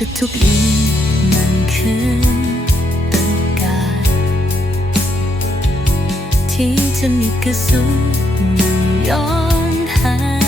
ทุกๆอีมันคือโะกาสที่จะมีกระสุนย้อนหา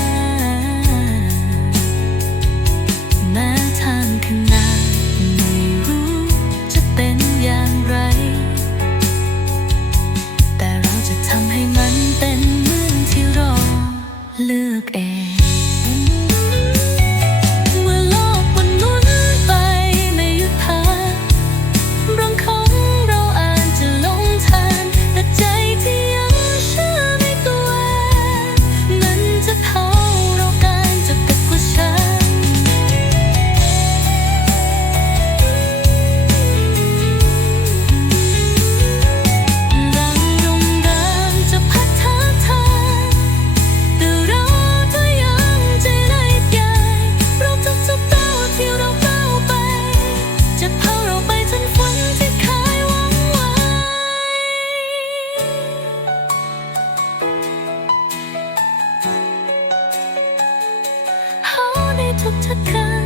어떡한